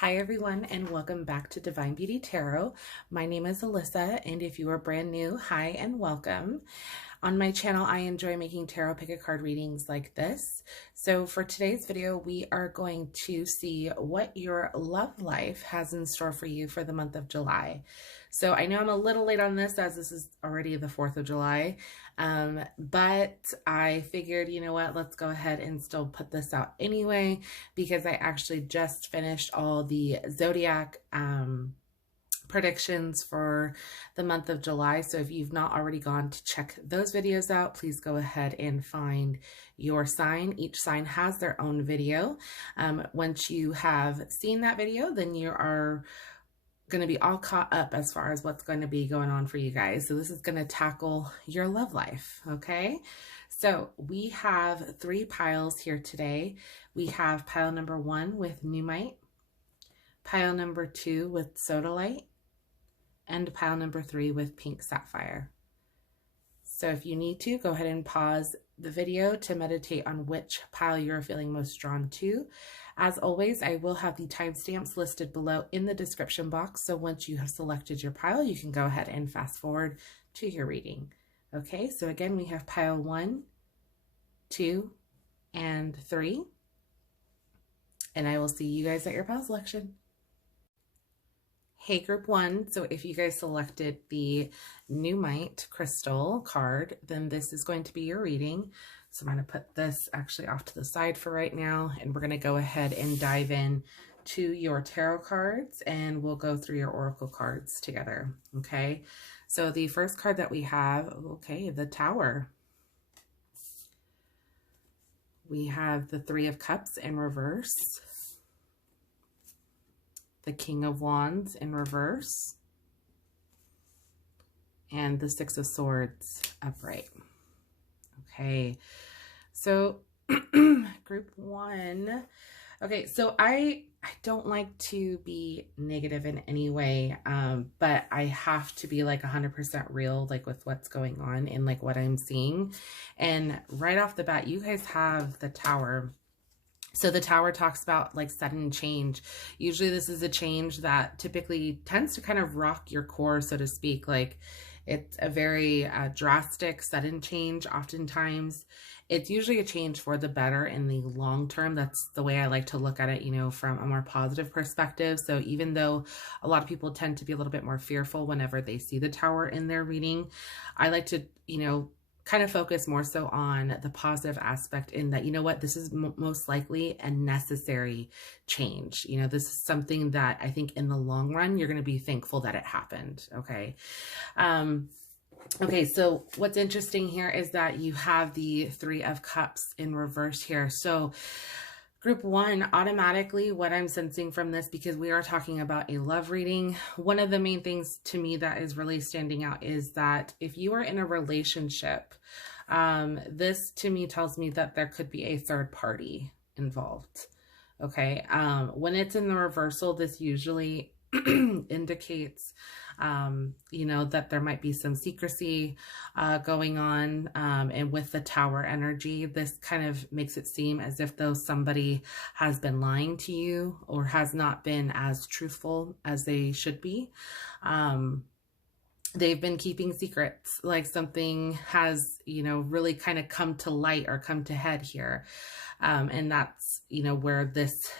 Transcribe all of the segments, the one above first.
Hi everyone, and welcome back to Divine Beauty Tarot. My name is Alyssa, and if you are brand new, hi and welcome. On my channel, I enjoy making tarot pick-a-card readings like this. So for today's video, we are going to see what your love life has in store for you for the month of July. So I know I'm a little late on this as this is already the 4th of July, but I figured, you know what, let's go ahead and still put this out anyway, because I actually just finished all the zodiac predictions for the month of July. So if you've not already gone to check those videos out, please go ahead and find your sign. Each sign has their own video. Once you have seen that video, then you are going to be all caught up as far as what's going to be going on for you guys. So this is going to tackle your love life. Okay. So we have 3 piles here today. We have pile number 1 with Numite, pile number 2 with Sodalite, and pile number 3 with Pink Sapphire. So if you need to, go ahead and pause the video to meditate on which pile you're feeling most drawn to. As always, I will have the timestamps listed below in the description box. So once you have selected your pile, you can go ahead and fast forward to your reading. Okay, so again, we have pile 1, 2, and 3. And I will see you guys at your pile selection. Hey group 1, so if you guys selected the Numite crystal card, then this is going to be your reading. So I'm going to put this actually off to the side for right now, and we're going to go ahead and dive in to your tarot cards, and we'll go through your oracle cards together. Okay, so the first card that we have, okay, the Tower. We have the 3 of Cups in reverse, the King of Wands in reverse, and the 6 of Swords upright. Okay, so group 1. Okay, so I don't like to be negative in any way, but I have to be like 100% real, like with what's going on and like what I'm seeing. And right off the bat, you guys have the Tower. So the Tower talks about like sudden change. Usually this is a change that typically tends to kind of rock your core, so to speak. Like it's a very drastic, sudden change. Oftentimes it's usually a change for the better in the long term. That's the way I like to look at it, you know, from a more positive perspective. So even though a lot of people tend to be a little bit more fearful whenever they see the Tower in their reading, I like to, you know, kind of focus more so on the positive aspect in that, you know what, this is most likely a necessary change. You know, this is something that I think in the long run, you're going to be thankful that it happened. Okay. Okay. So what's interesting here is that you have the 3 of Cups in reverse here. So group 1, automatically what I'm sensing from this, because we are talking about a love reading, one of the main things to me that is really standing out is that if you are in a relationship, this to me tells me that there could be a third party involved. Okay. When it's in the reversal, this usually indicates you know, that there might be some secrecy going on, and with the Tower energy, this kind of makes it seem as if though somebody has been lying to you or has not been as truthful as they should be. They've been keeping secrets, like something has, you know, really kind of come to light or come to head here. And that's, you know, where this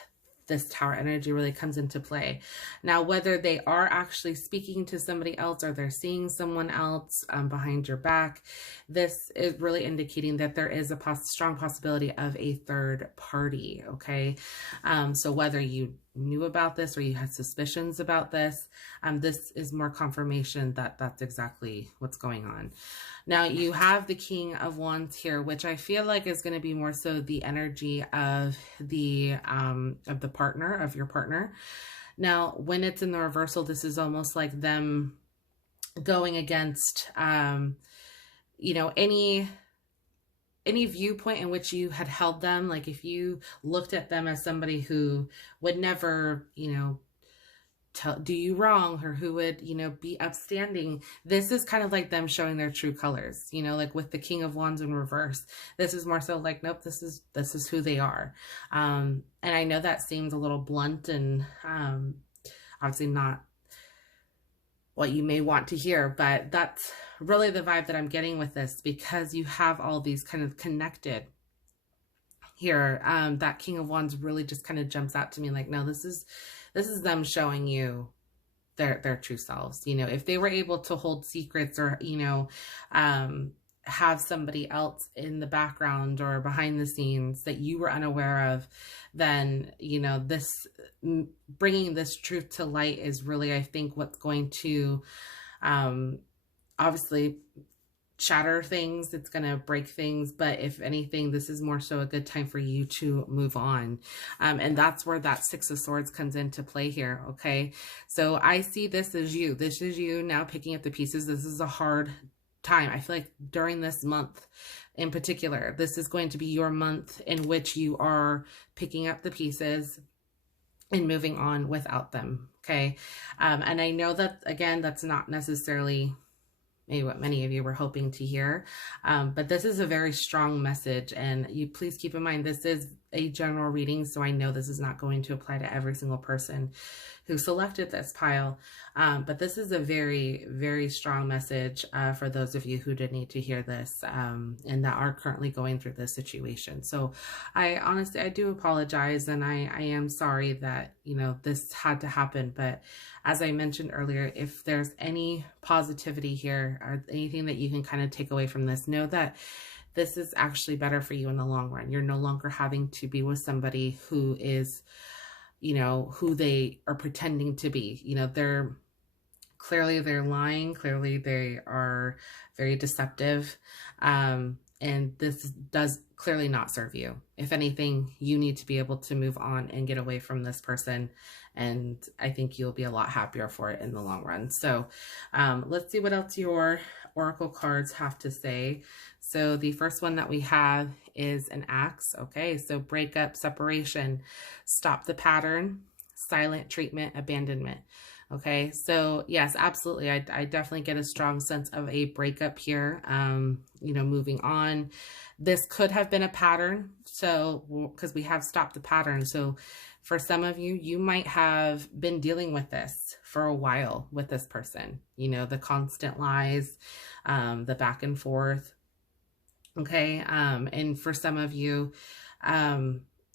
Tower energy really comes into play. Now, whether they are actually speaking to somebody else or they're seeing someone else behind your back, this is really indicating that there is a strong possibility of a third party. Okay. So whether you knew about this or you had suspicions about this, this is more confirmation that that's exactly what's going on. Now you have the King of Wands here, which I feel like is going to be more so the energy of the partner, of your partner. Now, when it's in the reversal, this is almost like them going against, you know, any viewpoint in which you had held them. Like if you looked at them as somebody who would never, you know, do you wrong, or who would, be upstanding. This is kind of like them showing their true colors, like with the King of Wands in reverse. This is more so like, nope, this is who they are. And I know that seems a little blunt and obviously not what you may want to hear, but that's really the vibe that I'm getting with this, because you have all these kind of connected here. That King of Wands really just kind of jumps out to me like, no, this is them showing you their true selves. If they were able to hold secrets, or, have somebody else in the background or behind the scenes that you were unaware of, then, this bringing this truth to light is really, I think, what's going to, obviously shatter things. It's going to break things. But if anything, this is more so a good time for you to move on. And that's where that Six of Swords comes into play here. Okay. So I see this as you. This is you now picking up the pieces. This is a hard time. I feel like during this month in particular, this is going to be your month in which you are picking up the pieces and moving on without them. Okay. And I know that, again, that's not necessarily maybe what many of you were hoping to hear. But this is a very strong message, and you please keep in mind, this is a general reading. So I know this is not going to apply to every single person who selected this pile. But this is a very, very strong message for those of you who did need to hear this and that are currently going through this situation. So I honestly, I do apologize, and I am sorry that, this had to happen. But as I mentioned earlier, if there's any positivity here or anything that you can kind of take away from this, know that this is actually better for you in the long run. You're no longer having to be with somebody who is, who they are pretending to be. They're lying. Clearly they are very deceptive. And this does clearly not serve you. If anything, you need to be able to move on and get away from this person. And I think you'll be a lot happier for it in the long run. So let's see what else your oracle cards have to say. So the first one that we have is an axe. Okay, so breakup, separation, stop the pattern, silent treatment, abandonment. Okay, so yes, absolutely. I definitely get a strong sense of a breakup here, moving on. This could have been a pattern. So, because we have stopped the pattern. So for some of you, you might have been dealing with this for a while with this person, the constant lies, the back and forth. Okay. And for some of you,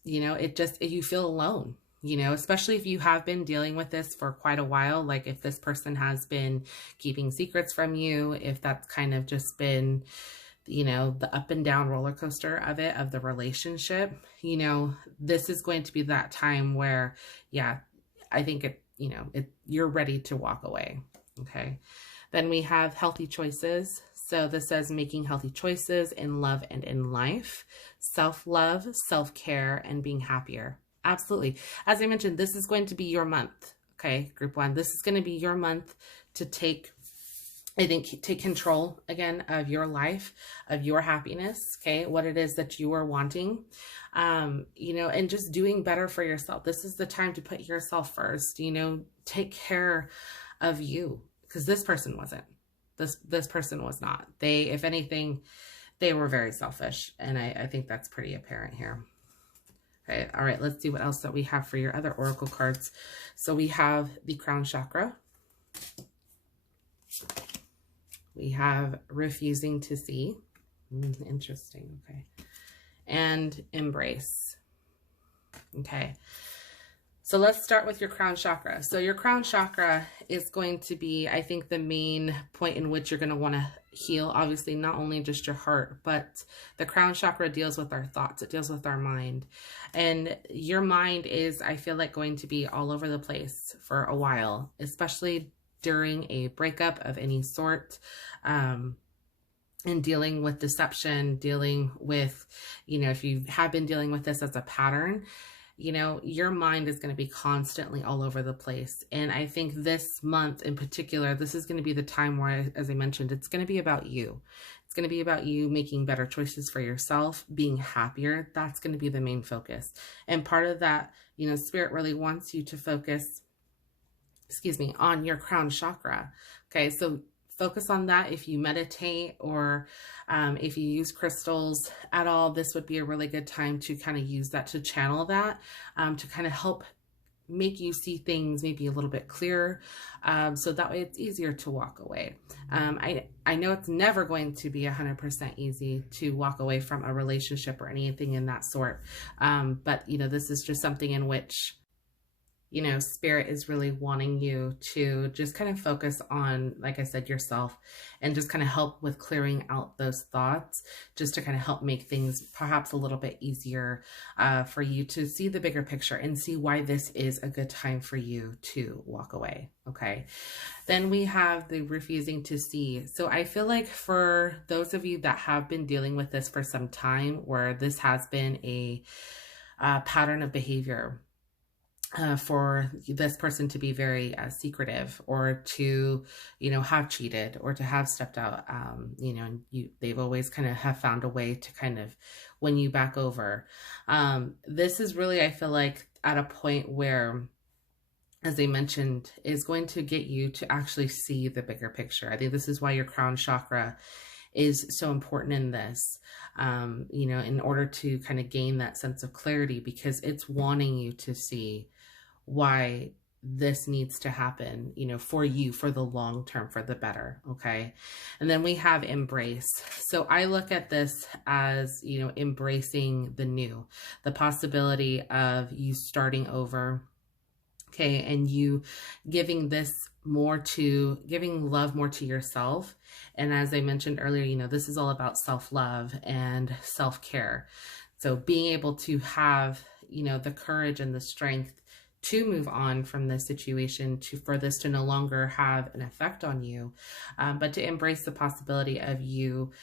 you feel alone. Especially if you have been dealing with this for quite a while, like if this person has been keeping secrets from you, if that's kind of just been, the up and down roller coaster of the relationship, this is going to be that time where, yeah, I think you're ready to walk away. Okay. Then we have healthy choices. So this says making healthy choices in love and in life, self-love, self-care, and being happier. Absolutely. As I mentioned, this is going to be your month. Okay, group one. This is going to be your month to take control again of your life, of your happiness. Okay, what it is that you are wanting, and just doing better for yourself. This is the time to put yourself first. Take care of you, because this person wasn't. This person was not. If anything, they were very selfish, and I think that's pretty apparent here. Okay, all right, let's see what else that we have for your other oracle cards. So we have the crown chakra. We have refusing to see. Interesting, okay. And embrace. Okay, so let's start with your crown chakra. So your crown chakra is going to be, I think, the main point in which you're going to want to heal, obviously, not only just your heart, but the crown chakra deals with our thoughts. It deals with our mind. And your mind is, I feel like, going to be all over the place for a while, especially during a breakup of any sort, and dealing with deception, dealing with, if you have been dealing with this as a pattern, your mind is going to be constantly all over the place. And I think this month in particular, this is going to be the time where, as I mentioned, it's going to be about you. It's going to be about you making better choices for yourself, being happier. That's going to be the main focus. And part of that, Spirit really wants you to focus excuse me, on your crown chakra. Okay, so focus on that. If you meditate or if you use crystals at all, this would be a really good time to kind of use that to channel that, to kind of help make you see things maybe a little bit clearer, so that way it's easier to walk away. I know it's never going to be 100% easy to walk away from a relationship or anything in that sort, but you know, this is just something in which, you know, Spirit is really wanting you to just kind of focus on, like I said, yourself, and just kind of help with clearing out those thoughts, just to kind of help make things perhaps a little bit easier for you to see the bigger picture and see why this is a good time for you to walk away. Okay. Then we have the refusing to see. So I feel like for those of you that have been dealing with this for some time, where this has been a pattern of behavior, for this person to be very secretive, or to, you know, have cheated, or to have stepped out, you know, they've always kind of have found a way to kind of win you back over. This is really, I feel like, at a point where, as I mentioned, is going to get you to actually see the bigger picture. I think this is why your crown chakra is so important in this, you know, in order to kind of gain that sense of clarity, because it's wanting you to see why this needs to happen, you know, for you, for the long term, for the better. Okay. And then we have embrace. So I look at this as, you know, embracing the new, the possibility of you starting over. Okay. And you giving this more to, giving love more to yourself. And as I mentioned earlier, you know, this is all about self-love and self-care. So being able to have, you know, the courage and the strength to move on from this situation, for this to no longer have an effect on you, but to embrace the possibility of you,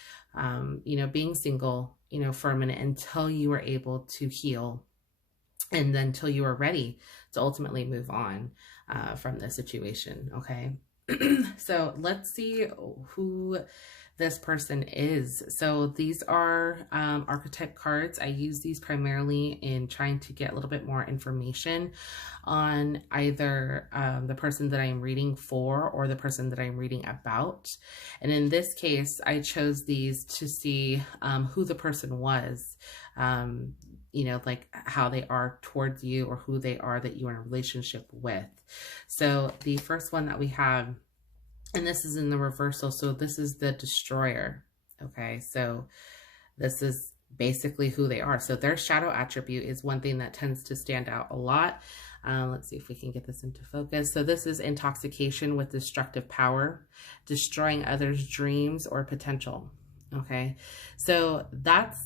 you know, being single, you know, for a minute until you are able to heal, and then until you are ready to ultimately move on from this situation. Okay. So let's see who this person is. So these are archetype cards. I use these primarily in trying to get a little bit more information on either the person that I'm reading for, or the person that I'm reading about. And in this case, I chose these to see who the person was, you know, like how they are towards you, or who they are that you're in a relationship with. So the first one that we have, and this is in the reversal, so this is the destroyer. Okay, so this is basically who they are. So their shadow attribute is one thing that tends to stand out a lot. Let's see if we can get this into focus. So this is intoxication with destructive power, destroying others' dreams or potential. Okay, so that's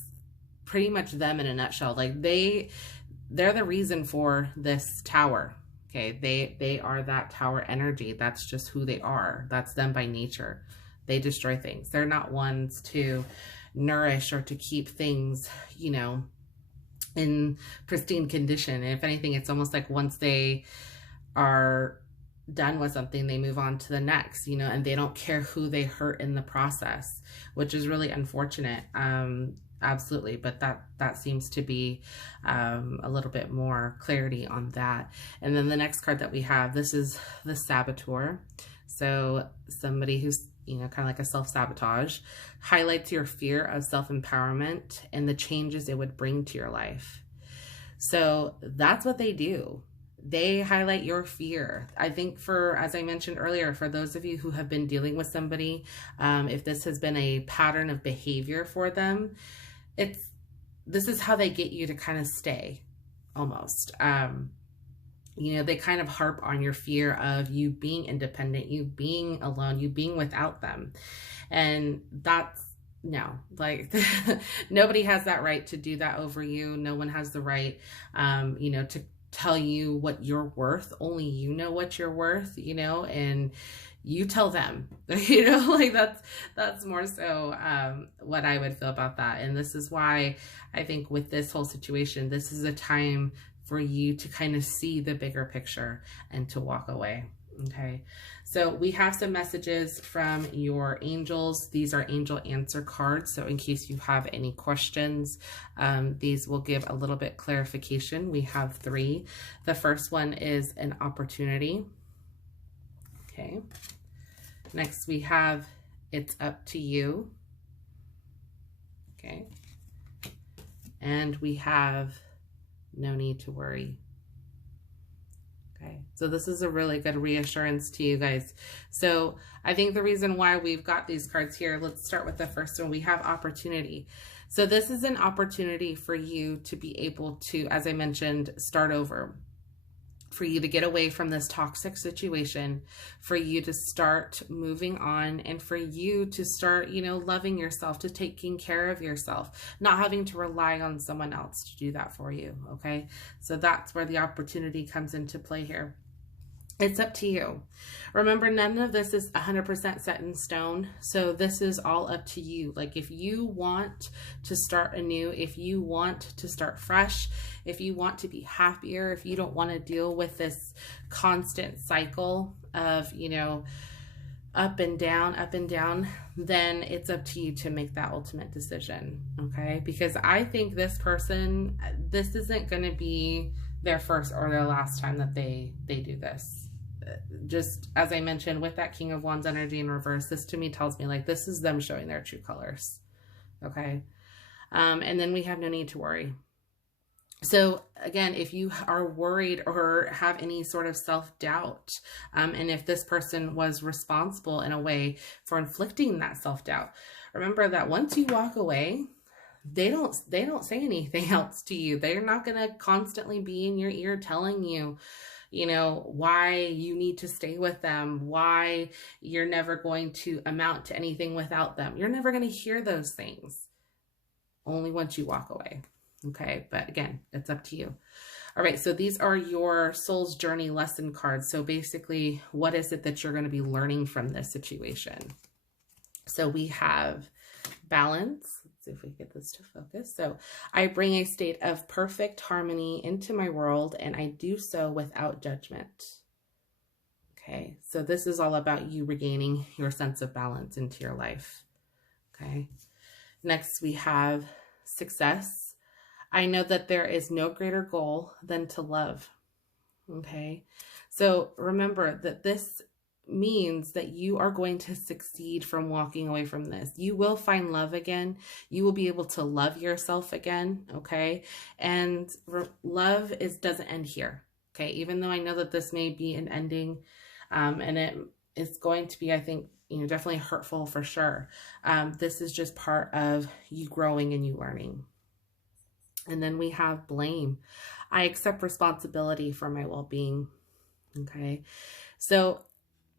pretty much them in a nutshell. Like they're the reason for this tower. Okay, they are that tower energy. That's just who they are. That's them by nature. They destroy things. They're not ones to nourish or to keep things, you know, in pristine condition. And if anything, it's almost like once they are done with something, they move on to the next, you know, and they don't care who they hurt in the process, which is really unfortunate. Absolutely. But that seems to be a little bit more clarity on that. And then the next card that we have, this is the saboteur. So somebody who's, you know, kind of like a self-sabotage, highlights your fear of self-empowerment and the changes it would bring to your life. So that's what they do. They highlight your fear. I think for, as I mentioned earlier, for those of you who have been dealing with somebody, if this has been a pattern of behavior for them, this is how they get you to kind of stay, almost. You know, they kind of harp on your fear of you being independent, you being alone, you being without them. And that's, no, like nobody has that right to do that over you. No one has the right, you know, to tell you what you're worth. Only you know what you're worth, you know, and you tell them, you know, like that's more so what I would feel about that. And this is why I think with this whole situation, this is a time for you to kind of see the bigger picture and to walk away. Okay, so we have some messages from your angels. These are angel answer cards. So in case you have any questions, these will give a little bit clarification. We have 3. The first one is an opportunity. Okay. Next we have it's up to you. Okay. And we have no need to worry. Okay, so this is a really good reassurance to you guys. So I think the reason why we've got these cards here, let's start with the first one. We have opportunity. So this is an opportunity for you to be able to, as I mentioned, start over, for you to get away from this toxic situation, for you to start moving on, and for you to start, you know, loving yourself, to taking care of yourself, not having to rely on someone else to do that for you. Okay. So that's where the opportunity comes into play here. It's up to you. Remember, none of this is 100% set in stone. So this is all up to you. Like, if you want to start anew, if you want to start fresh, if you want to be happier, if you don't want to deal with this constant cycle of, you know, up and down, then it's up to you to make that ultimate decision. Okay. Because I think this person, this isn't going to be their first or their last time that they do this. Just as I mentioned, with that King of Wands energy in reverse, this to me tells me like this is them showing their true colors. Okay. And then we have no need to worry. So again, if you are worried or have any sort of self-doubt, and if this person was responsible in a way for inflicting that self-doubt, remember that once you walk away, they don't say anything else to you. They're not going to constantly be in your ear telling you, you know, why you need to stay with them, why you're never going to amount to anything without them. You're never going to hear those things. Only once you walk away. Okay. But again, it's up to you. All right. So these are your soul's journey lesson cards. So basically, what is it that you're going to be learning from this situation? So we have balance. See if we get this to focus. So I bring a state of perfect harmony into my world, and I do so without judgment. Okay. So this is all about you regaining your sense of balance into your life. Okay. Next we have success. I know that there is no greater goal than to love. Okay. So remember that this means that you are going to succeed from walking away from this. You will find love again. You will be able to love yourself again. Okay. And love doesn't end here. Okay. Even though I know that this may be an ending, and it is going to be, I think, you know, definitely hurtful for sure. This is just part of you growing and you learning. And then we have blame. I accept responsibility for my well-being. Okay. So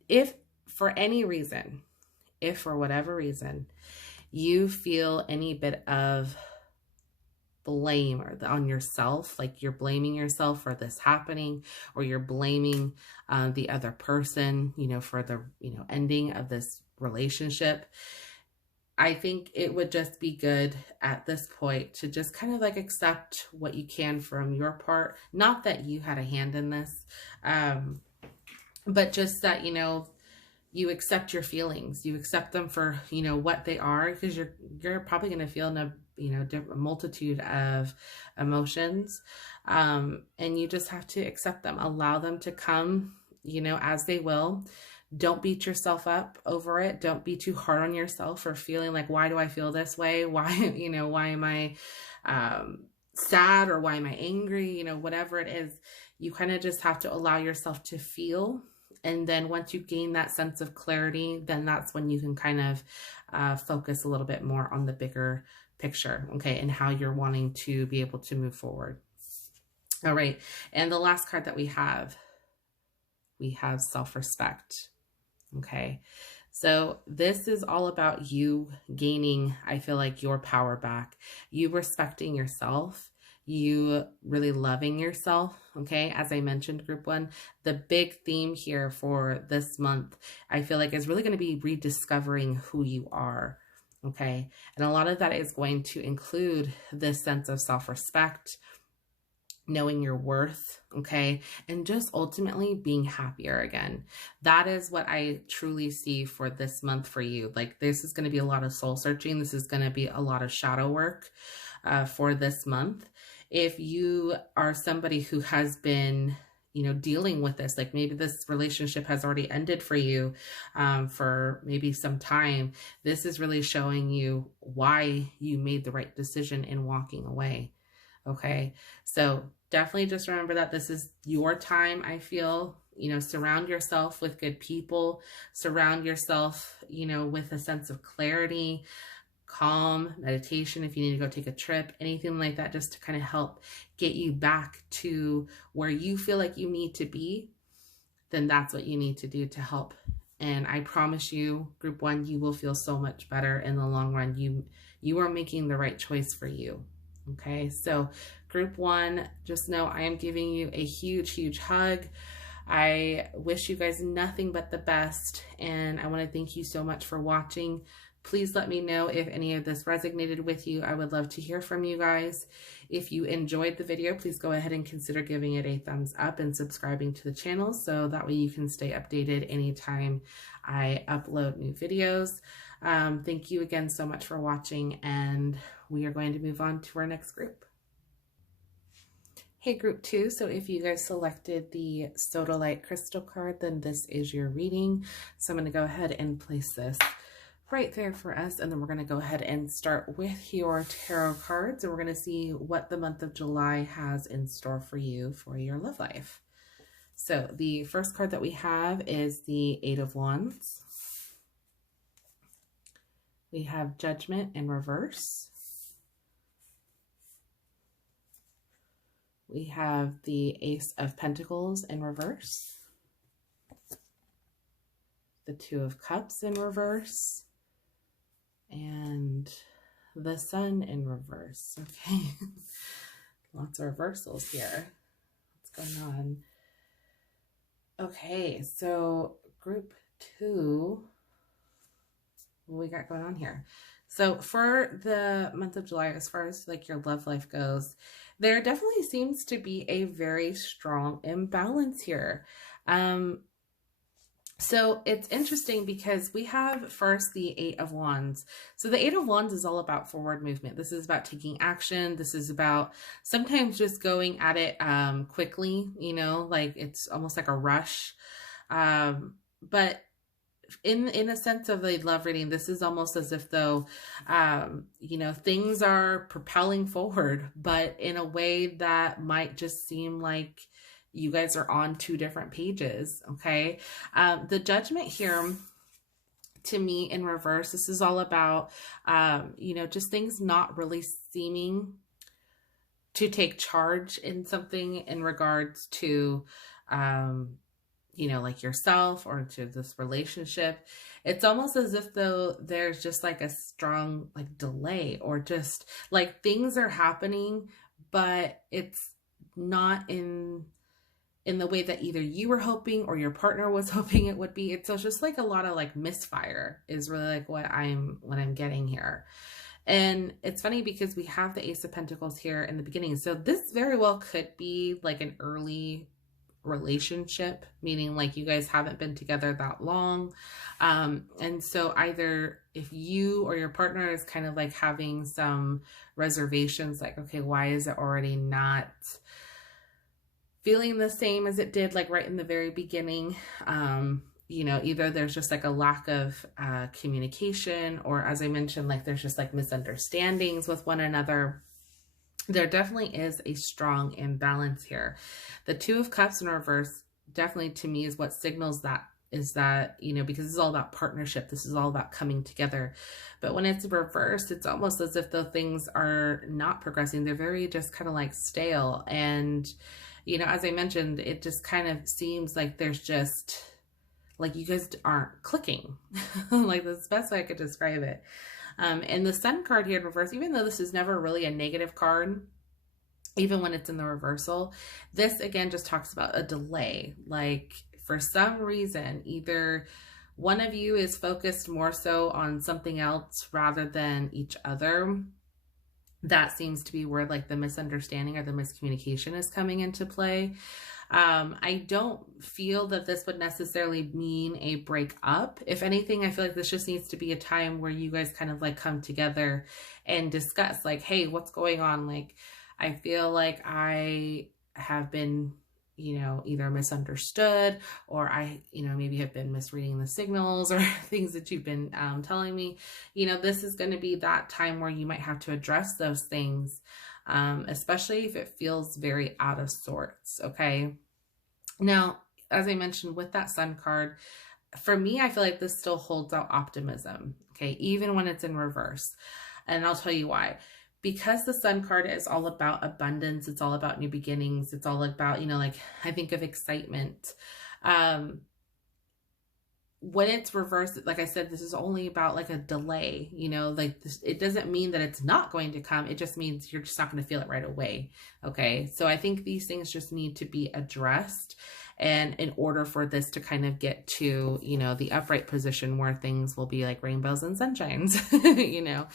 if for any reason, if for whatever reason, you feel any bit of blame on yourself, like you're blaming yourself for this happening, or you're blaming the other person, you know, for the, you know, ending of this relationship, I think it would just be good at this point to just kind of like accept what you can from your part. Not that you had a hand in this, but just that, you know, you accept your feelings, you accept them for, you know, what they are, because you're probably going to feel in a, you know, different multitude of emotions. And you just have to accept them, allow them to come, you know, as they will. Don't beat yourself up over it. Don't be too hard on yourself for feeling like, why do I feel this way? Why, you know, why am I sad, or why am I angry? You know, whatever it is, you kind of just have to allow yourself to feel. And then once you gain that sense of clarity, then that's when you can kind of focus a little bit more on the bigger picture, okay, and how you're wanting to be able to move forward. All right. And the last card that we have self-respect. Okay. So this is all about you gaining, I feel like, your power back, you respecting yourself, you really loving yourself. Okay. As I mentioned, group one, the big theme here for this month, I feel like, is really going to be rediscovering who you are. Okay. And a lot of that is going to include this sense of self-respect, knowing your worth, okay, and just ultimately being happier again. That is what I truly see for this month for you. Like, this is going to be a lot of soul searching. This is going to be a lot of shadow work for this month. If you are somebody who has been, you know, dealing with this. Like maybe this relationship has already ended for you for maybe some time. This is really showing you why you made the right decision in walking away. Okay. So definitely just remember that this is your time. I feel, you know, surround yourself with good people, surround yourself, you know, with a sense of clarity, calm, meditation, if you need to go take a trip, anything like that, just to kind of help get you back to where you feel like you need to be, then that's what you need to do to help. And I promise you, group one, you will feel so much better in the long run. You are making the right choice for you. Okay, so group one, just know I am giving you a huge, huge hug. I wish you guys nothing but the best, and I want to thank you so much for watching. Please let me know if any of this resonated with you. I would love to hear from you guys. If you enjoyed the video, please go ahead and consider giving it a thumbs up and subscribing to the channel so that way you can stay updated anytime I upload new videos. Thank you again so much for watching, and we are going to move on to our next group. Hey, group two. So if you guys selected the Sodalite crystal card, then this is your reading. So I'm going to go ahead and place this right there for us. And then we're going to go ahead and start with your tarot cards. And we're going to see what the month of July has in store for you for your love life. So the first card that we have is the Eight of Wands. We have Judgment in reverse. We have the Ace of Pentacles in reverse. The Two of Cups in reverse. And the Sun in reverse. Okay. Lots of reversals here. What's going on? Okay, so group two, what we got going on here? So for the month of July, as far as like your love life goes, there definitely seems to be a very strong imbalance here. So it's interesting because we have first the Eight of Wands. So the Eight of Wands is all about forward movement. This is about taking action. This is about sometimes just going at it quickly, you know, like it's almost like a rush. But in a sense of a love reading, this is almost as if though, you know, things are propelling forward, but in a way that might just seem like you guys are on two different pages. Okay. The Judgment here, to me in reverse, this is all about, you know, just things not really seeming to take charge in something in regards to, you know, like yourself or to this relationship. It's almost as if though there's just like a strong like delay, or just like things are happening, but it's not in the way that either you were hoping or your partner was hoping it would be. It's just like a lot of like misfire is really like what I'm getting here. And it's funny because we have the Ace of Pentacles here in the beginning. So this very well could be like an early relationship, meaning like you guys haven't been together that long. And so either if you or your partner is kind of like having some reservations, like, okay, why is it already not feeling the same as it did like right in the very beginning? You know, either there's just like a lack of communication, or as I mentioned, like there's just like misunderstandings with one another. There definitely is a strong imbalance here. The Two of Cups in reverse definitely to me is what signals that, is that, you know, because this is all about partnership. This is all about coming together. But when it's reversed, it's almost as if the things are not progressing. They're very just kind of like stale. And, you know, as I mentioned, it just kind of seems like there's just like you guys aren't clicking. Like that's the best way I could describe it. And the Sun card here in reverse, even though this is never really a negative card, even when it's in the reversal, this again just talks about a delay. Like for some reason, either one of you is focused more so on something else rather than each other. That seems to be where like the misunderstanding or the miscommunication is coming into play. I don't feel that this would necessarily mean a breakup. If anything, I feel like this just needs to be a time where you guys kind of like come together and discuss like, hey, what's going on? Like, I feel like I have been you know, either misunderstood, or I, you know, maybe have been misreading the signals or things that you've been telling me. You know, this is going to be that time where you might have to address those things, especially if it feels very out of sorts. Okay. Now, as I mentioned with that Sun card, for me, I feel like this still holds out optimism. Okay. Even when it's in reverse. And I'll tell you why. Because the Sun card is all about abundance, it's all about new beginnings, it's all about, you know, like I think of excitement. When it's reversed, like I said, this is only about like a delay, you know, like this, it doesn't mean that it's not going to come. It just means you're just not going to feel it right away. Okay. So I think these things just need to be addressed. And in order for this to kind of get to, you know, the upright position where things will be like rainbows and sunshines, you know,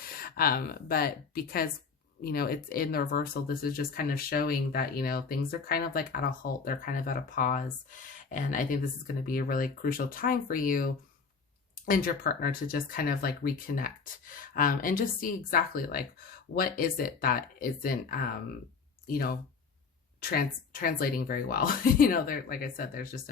but because, you know, it's in the reversal, this is just kind of showing that, you know, things are kind of like at a halt. They're kind of at a pause. And I think this is going to be a really crucial time for you and your partner to just kind of like reconnect, and just see exactly like, what is it that isn't, you know, translating very well. You know, there, like I said, there's just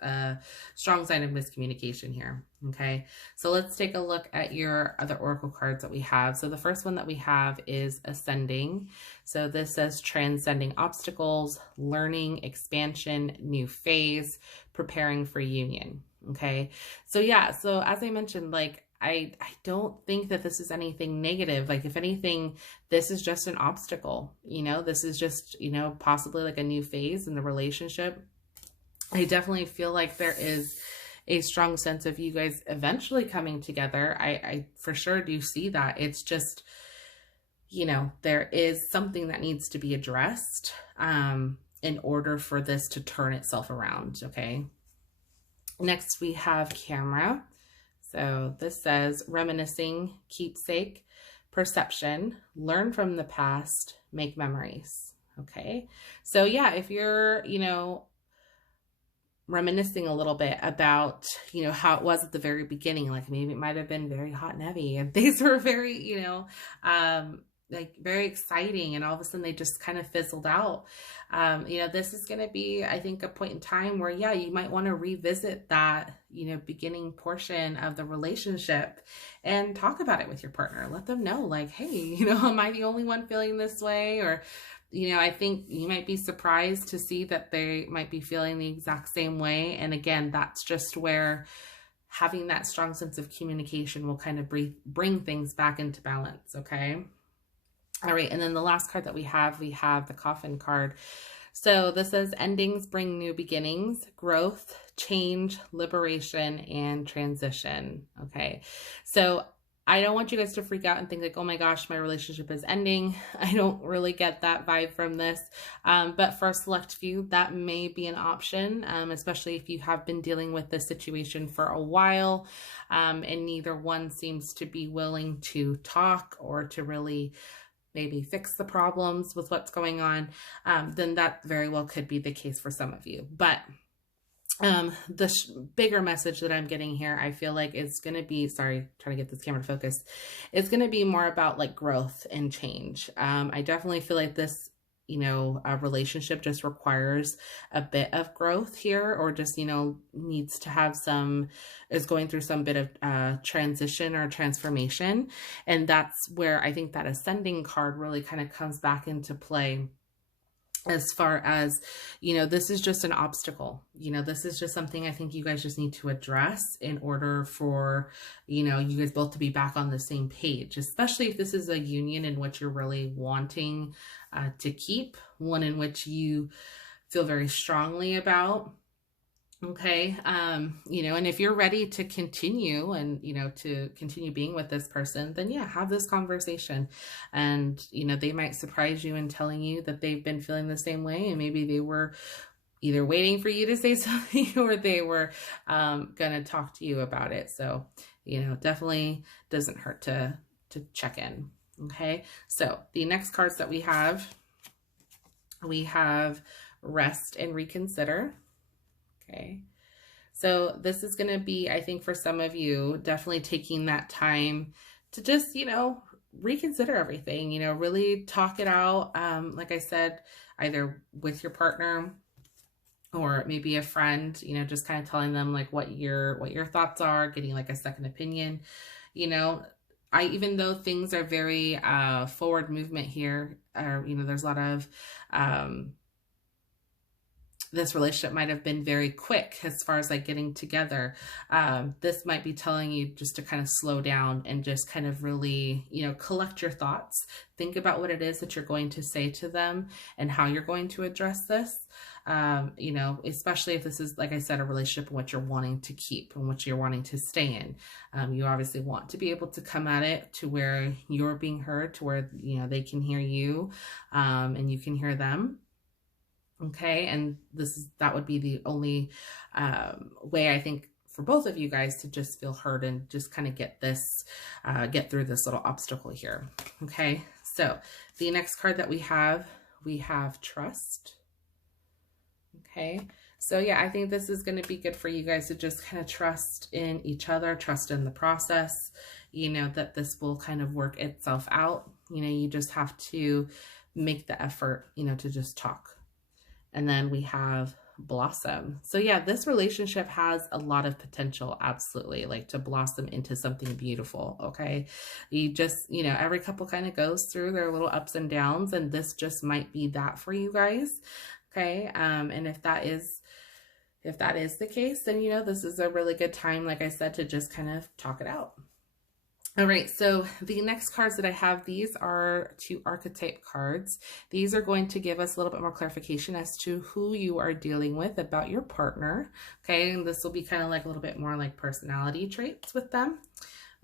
a strong sign of miscommunication here. Okay. So let's take a look at your other oracle cards that we have. So the first one that we have is Ascending. So this says transcending obstacles, learning, expansion, new phase, preparing for union. Okay. So yeah. So as I mentioned, like, I don't think that this is anything negative. Like, if anything, this is just an obstacle, you know, this is just, you know, possibly like a new phase in the relationship. I definitely feel like there is a strong sense of you guys eventually coming together. I for sure do see that. It's just, you know, there is something that needs to be addressed, in order for this to turn itself around. Okay. Next we have Camera. So this says reminiscing, keepsake, perception, learn from the past, make memories. Okay. So yeah, if you're, you know, reminiscing a little bit about, you know, how it was at the very beginning, like maybe it might have been very hot and heavy and things were very, you know, like very exciting, and all of a sudden they just kind of fizzled out. You know, this is going to be, I think, a point in time where, yeah, you might want to revisit that, you know, beginning portion of the relationship and talk about it with your partner. Let them know, like, hey, you know, am I the only one feeling this way? Or, you know, I think you might be surprised to see that they might be feeling the exact same way. And again, that's just where having that strong sense of communication will kind of bring things back into balance. Okay. All right. And then the last card that we have the Coffin card. So this says endings bring new beginnings, growth, change, liberation, and transition. Okay. So I don't want you guys to freak out and think like, oh my gosh, my relationship is ending. I don't really get that vibe from this. But for a select few, that may be an option, especially if you have been dealing with this situation for a while, and neither one seems to be willing to talk or to really maybe fix the problems with what's going on, then that very well could be the case for some of you. But the bigger message that I'm getting here, I feel like is going to be, sorry, trying to get this camera to focus. It's going to be more about like growth and change. I definitely feel like this, you know, a relationship just requires a bit of growth here, or just, you know, needs to have is going through some bit of transition or transformation. And that's where I think that Ascending card really kind of comes back into play. As far as, you know, this is just an obstacle. You know, this is just something I think you guys just need to address in order for, you know, you guys both to be back on the same page, especially if this is a union in which you're really wanting to keep, one in which you feel very strongly about. Okay. You know, and if you're ready to continue and, you know, to continue being with this person, then yeah, have this conversation. And, you know, they might surprise you in telling you that they've been feeling the same way. And maybe they were either waiting for you to say something or they were going to talk to you about it. So, you know, definitely doesn't hurt to check in. Okay. So the next cards that we have Rest and Reconsider. Okay. So this is going to be, I think for some of you, definitely taking that time to just, you know, reconsider everything, you know, really talk it out. Like I said, either with your partner or maybe a friend, you know, just kind of telling them like what your thoughts are, getting like a second opinion. You know, even though things are very forward movement here, or you know, there's a lot of this relationship might have been very quick as far as like getting together. This might be telling you just to kind of slow down and just kind of really, you know, collect your thoughts. Think about what it is that you're going to say to them and how you're going to address this. You know, especially if this is, like I said, a relationship in which you're wanting to keep and which you're wanting to stay in. You obviously want to be able to come at it to where you're being heard, to where, you know, they can hear you, and you can hear them. Okay. And that would be the only way I think for both of you guys to just feel heard and just kind of get through this little obstacle here. Okay. So the next card that we have trust. Okay. So yeah, I think this is going to be good for you guys to just kind of trust in each other, trust in the process, you know, that this will kind of work itself out. You know, you just have to make the effort, you know, to just talk. And then we have blossom. So yeah, this relationship has a lot of potential, absolutely, like to blossom into something beautiful. Okay. You just, you know, every couple kind of goes through their little ups and downs, and this just might be that for you guys. Okay. And if that is the case, then, you know, this is a really good time, like I said, to just kind of talk it out. All right, so the next cards that I have, these are 2 archetype cards. These are going to give us a little bit more clarification as to who you are dealing with about your partner. Okay, and this will be kind of like a little bit more like personality traits with them.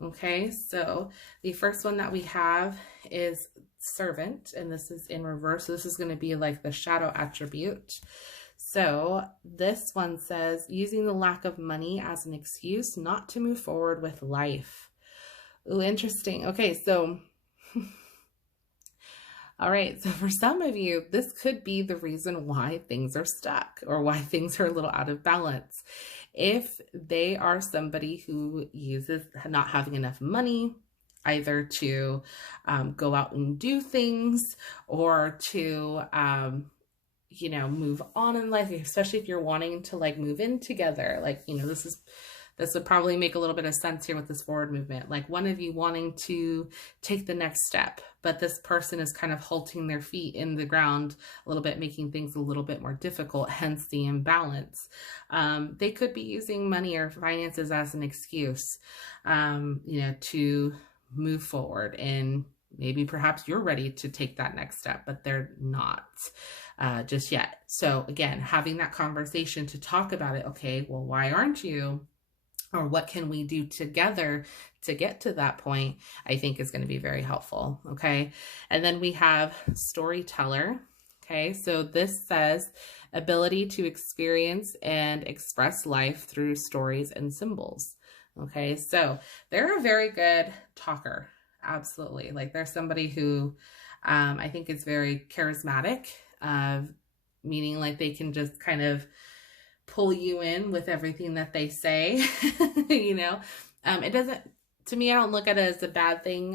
Okay, so the first one that we have is servant, and this is in reverse. So this is going to be like the shadow attribute. So this one says, using the lack of money as an excuse not to move forward with life. Ooh, interesting. Okay, so, all right. So for some of you, this could be the reason why things are stuck or why things are a little out of balance. If they are somebody who uses not having enough money, either to go out and do things or to, you know, move on in life, especially if you're wanting to like move in together, like, you know, this would probably make a little bit of sense here with this forward movement. Like one of you wanting to take the next step, but this person is kind of halting their feet in the ground a little bit, making things a little bit more difficult, hence the imbalance. They could be using money or finances as an excuse, you know, to move forward. And maybe perhaps you're ready to take that next step, but they're not just yet. So again, having that conversation to talk about it. Okay, well, why aren't you? Or what can we do together to get to that point, I think is going to be very helpful. Okay. And then we have storyteller. Okay. So this says ability to experience and express life through stories and symbols. Okay. So they're a very good talker. Absolutely. Like they're somebody who I think is very charismatic, meaning like they can just kind of pull you in with everything that they say. You know, it doesn't, to me, I don't look at it as a bad thing.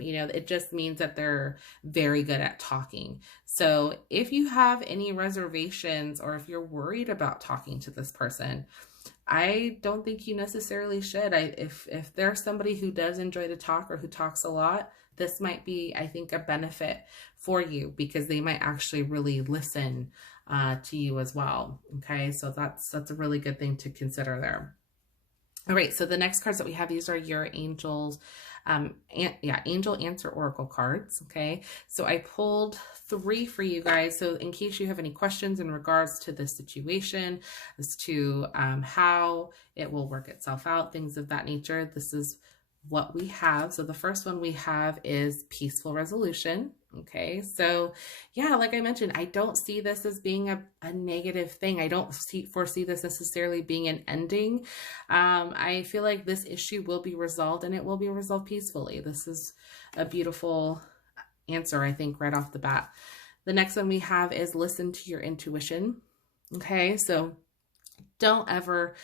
You know, it just means that they're very good at talking. So if you have any reservations or if you're worried about talking to this person, I don't think you necessarily should. If there's somebody who does enjoy to talk or who talks a lot, this might be, I think, a benefit for you because they might actually really listen to you as well. Okay, so that's a really good thing to consider there. All right, so the next cards that we have, these are your angels, angel answer oracle cards. Okay, so I pulled 3 for you guys. So in case you have any questions in regards to this situation, as to how it will work itself out, things of that nature, this is what we have. So the first one we have is peaceful resolution. Okay, so yeah, like I mentioned, I don't see this as being a negative thing. I don't foresee this necessarily being an ending. I feel like this issue will be resolved and it will be resolved peacefully. This is a beautiful answer, I think, right off the bat. The next one we have is listen to your intuition. Okay, so don't ever,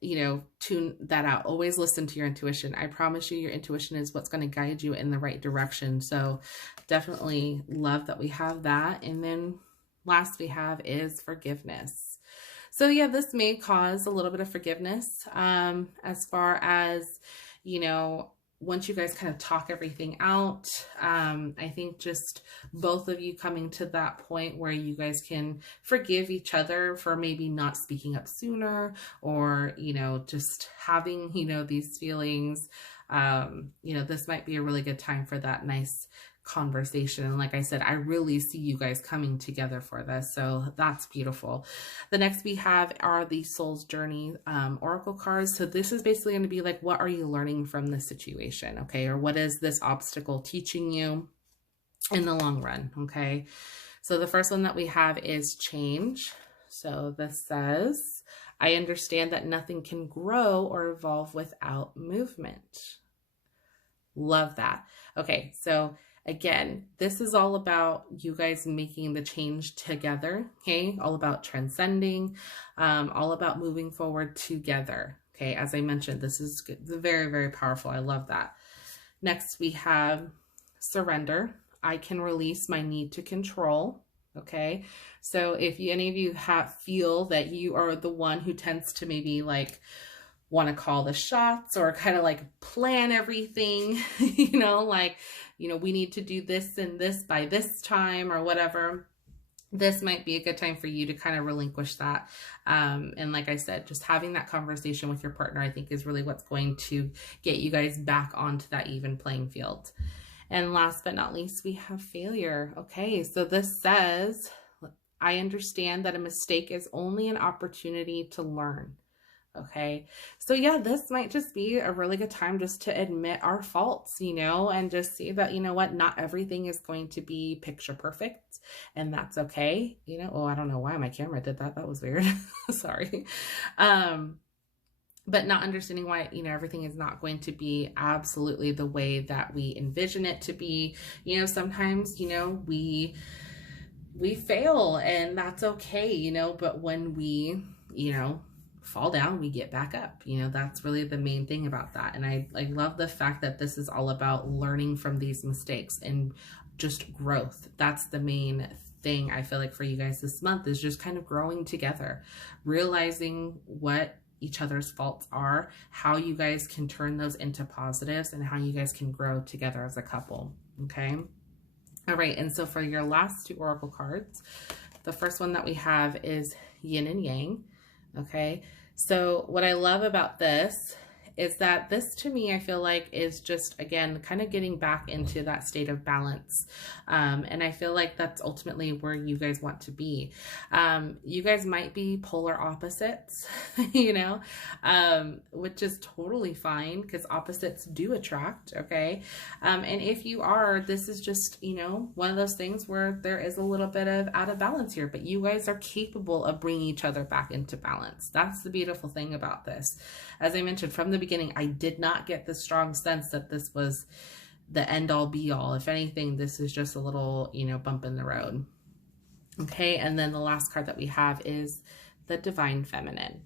you know, tune that out. Always listen to your intuition. I promise you, your intuition is what's going to guide you in the right direction. So definitely love that we have that. And then last we have is forgiveness. So yeah, this may cause a little bit of forgiveness, as far as, you know, once you guys kind of talk everything out. I think just both of you coming to that point where you guys can forgive each other for maybe not speaking up sooner, or, you know, just having, you know, these feelings. You know, this might be a really good time for that nice conversation. And like I said, I really see you guys coming together for this. So that's beautiful. The next we have are the Soul's Journey Oracle cards. So this is basically going to be like, what are you learning from this situation? Okay. Or what is this obstacle teaching you in the long run? Okay. So the first one that we have is change. So this says, I understand that nothing can grow or evolve without movement. Love that. Okay. So again, this is all about you guys making the change together, okay? All about transcending, all about moving forward together, okay? As I mentioned, this is very, very powerful. I love that. Next, we have surrender. I can release my need to control, okay? So if any of you feel that you are the one who tends to maybe like want to call the shots or kind of like plan everything, you know, like, you know, we need to do this and this by this time or whatever, this might be a good time for you to kind of relinquish that. And like I said, just having that conversation with your partner, I think is really what's going to get you guys back onto that even playing field. And last but not least, we have failure. Okay, so this says, I understand that a mistake is only an opportunity to learn. Okay. So yeah, this might just be a really good time just to admit our faults, you know, and just see that, you know what, not everything is going to be picture perfect, and that's okay. You know, oh, I don't know why my camera did that. That was weird. Sorry. But not understanding why, you know, everything is not going to be absolutely the way that we envision it to be. You know, sometimes, you know, we fail, and that's okay, you know, but when we, you know, fall down, we get back up. You know, that's really the main thing about that. And I love the fact that this is all about learning from these mistakes and just growth. That's the main thing I feel like for you guys this month, is just kind of growing together, realizing what each other's faults are, how you guys can turn those into positives, and how you guys can grow together as a couple. Okay. All right. And so for your last two oracle cards, the first one that we have is yin and yang. Okay, so what I love about this is that this, to me, I feel like is just, again, kind of getting back into that state of balance. And I feel like that's ultimately where you guys want to be. You guys might be polar opposites, you know, which is totally fine, because opposites do attract, okay? And if you are, this is just, you know, one of those things where there is a little bit of out of balance here, but you guys are capable of bringing each other back into balance. That's the beautiful thing about this. As I mentioned from the beginning, I did not get the strong sense that this was the end all be all. If anything, this is just a little, you know, bump in the road. Okay. And then the last card that we have is the Divine Feminine.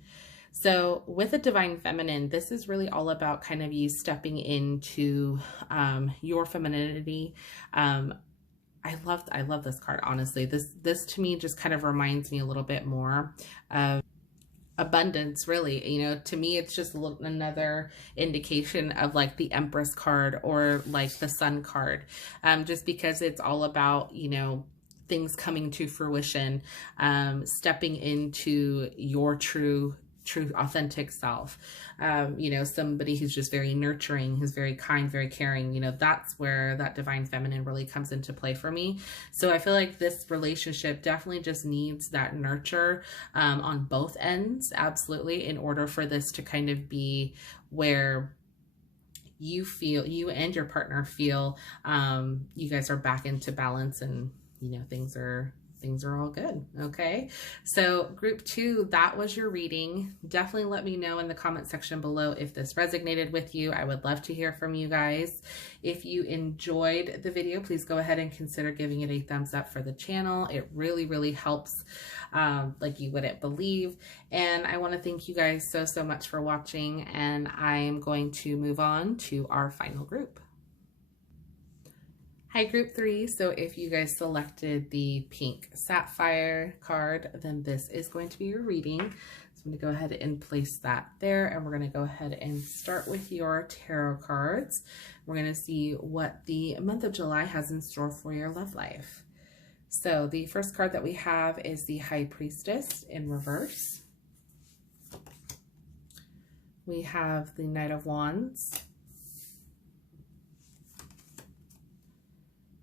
So with the Divine Feminine, this is really all about kind of you stepping into your femininity. I love this card, honestly. This to me just kind of reminds me a little bit more of abundance, really. You know, to me, it's just another indication of like the Empress card or like the Sun card, just because it's all about, you know, things coming to fruition, stepping into your true authentic self. You know, somebody who's just very nurturing, who's very kind, very caring, you know, that's where that Divine Feminine really comes into play for me. So I feel like this relationship definitely just needs that nurture on both ends, absolutely, in order for this to kind of be where you and your partner feel you guys are back into balance, and, you know, things are all good. Okay. So group 2, that was your reading. Definitely let me know in the comment section below if this resonated with you. I would love to hear from you guys. If you enjoyed the video, please go ahead and consider giving it a thumbs up for the channel. It really, really helps, like you wouldn't believe. And I want to thank you guys so much for watching, and I'm going to move on to our final group. Hi, group 3. So if you guys selected the pink sapphire card, then this is going to be your reading. So I'm going to go ahead and place that there, and we're going to go ahead and start with your tarot cards. We're going to see what the month of July has in store for your love life. So the first card that we have is the High Priestess in reverse. We have the Knight of Wands,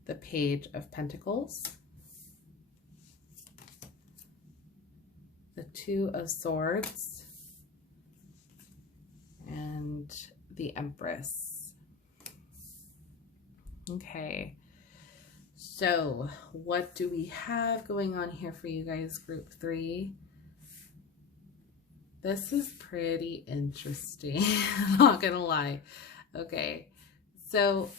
the Page of Pentacles, the Two of Swords, and the Empress. Okay, so what do we have going on here for you guys, group 3? This is pretty interesting, not gonna lie. Okay, so